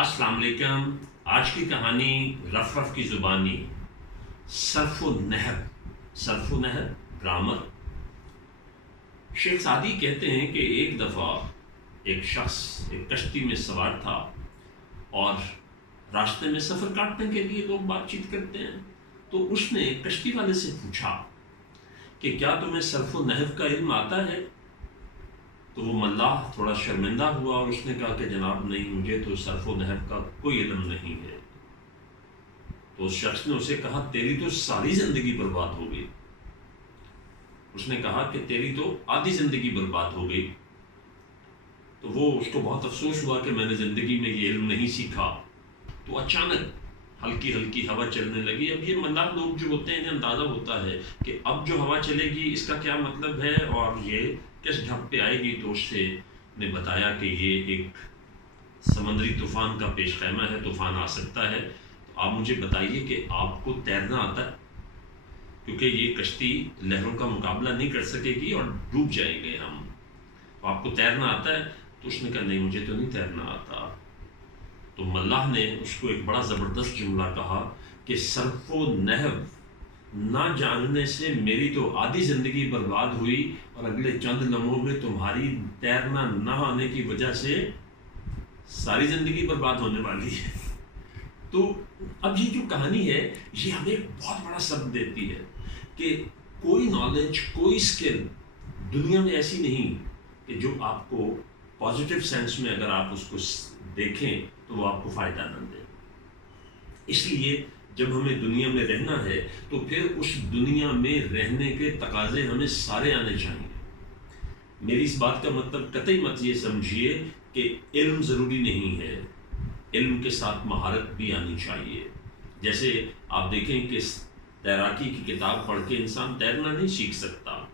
السلام علیکم. آج کی کہانی رف رف کی زبانی، صرف و نحو گرامر. شیخ سعدی کہتے ہیں کہ ایک دفعہ ایک شخص ایک کشتی میں سوار تھا اور راستے میں سفر کاٹنے کے لیے لوگ بات چیت کرتے ہیں. تو اس نے کشتی والے سے پوچھا کہ کیا تمہیں صرف و نحو کا علم آتا ہے؟ تو وہ ملاح تھوڑا شرمندہ ہوا اور اس نے کہا کہ جناب نہیں، مجھے تو صرف و نحو کا کوئی علم نہیں ہے. تو اس شخص نے اسے کہا تیری تو ساری زندگی برباد ہو گئی. اس نے کہا کہ تیری تو آدھی زندگی برباد ہو گئی. تو وہ اس کو بہت افسوس ہوا کہ میں نے زندگی میں یہ علم نہیں سیکھا. تو اچانک ہلکی ہلکی ہوا چلنے لگی. اب یہ ملاح لوگ جو ہوتے ہیں انہیں اندازہ ہوتا ہے کہ اب جو ہوا چلے گی اس کا کیا مطلب ہے اور یہ کس ڈھب پہ آئے گی. تو اس نے بتایا کہ یہ ایک سمندری طوفان کا پیش خیمہ ہے، طوفان آ سکتا ہے. تو آپ مجھے بتائیے کہ آپ کو تیرنا آتا ہے؟ کیونکہ یہ کشتی لہروں کا مقابلہ نہیں کر سکے گی اور ڈوب جائیں گے ہم. تو آپ کو تیرنا آتا ہے؟ تو اس نے کہا نہیں، مجھے تو نہیں تیرنا آتا. تو ملاح نے اس کو ایک بڑا زبردست جملہ کہا کہ صرف و نحو نہ جاننے سے میری تو آدھی زندگی برباد ہوئی اور اگلے چند لمحوں میں تمہاری تیرنا نہ آنے کی وجہ سے ساری زندگی برباد ہونے والی ہے. تو اب یہ جو کہانی ہے یہ ہمیں ایک بہت بڑا سبق دیتی ہے کہ کوئی نالج، کوئی اسکل دنیا میں ایسی نہیں کہ جو آپ کو پازیٹیو سینس میں اگر آپ اس کو دیکھیں تو وہ آپ کو فائدہ نہ دے. اس لیے جب ہمیں دنیا میں رہنا ہے تو پھر اس دنیا میں رہنے کے تقاضے ہمیں سارے آنے چاہیے. میری اس بات کا مطلب قطعی مت یہ سمجھیے کہ علم ضروری نہیں ہے، علم کے ساتھ مہارت بھی آنی چاہیے. جیسے آپ دیکھیں کہ تیراکی کی کتاب پڑھ کے انسان تیرنا نہیں سیکھ سکتا،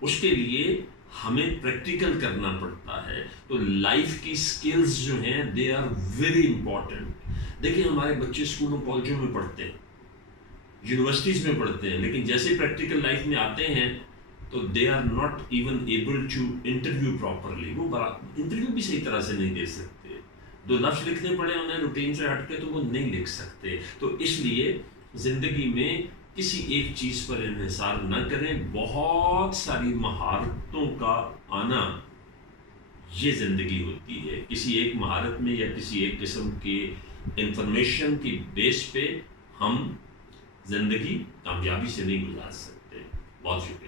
اس کے لیے ہمیں پریکٹیکل کرنا پڑتا ہے. تو لائف کی سکلز جو ہیں دے آر ویری امپورٹنٹ. دیکھیں ہمارے بچے اسکولوں کالجوں میں پڑھتے ہیں، یونیورسٹیز میں پڑھتے ہیں، لیکن جیسے پریکٹیکل لائف میں آتے ہیں تو they are not even able to interview properly. وہ انٹرویو بھی صحیح طرح سے نہیں دے سکتے. 2 لفظ لکھنے پڑے انہیں روٹین سے ہٹ کے تو وہ نہیں لکھ سکتے. تو اس لیے زندگی میں کسی ایک چیز پر انحصار نہ کریں. بہت ساری مہارتوں کا آنا یہ زندگی ہوتی ہے. کسی ایک مہارت میں یا کسی ایک قسم کی انفارمیشن کی بیس پہ ہم زندگی کامیابی سے نہیں گزار سکتے. بہت شکریہ.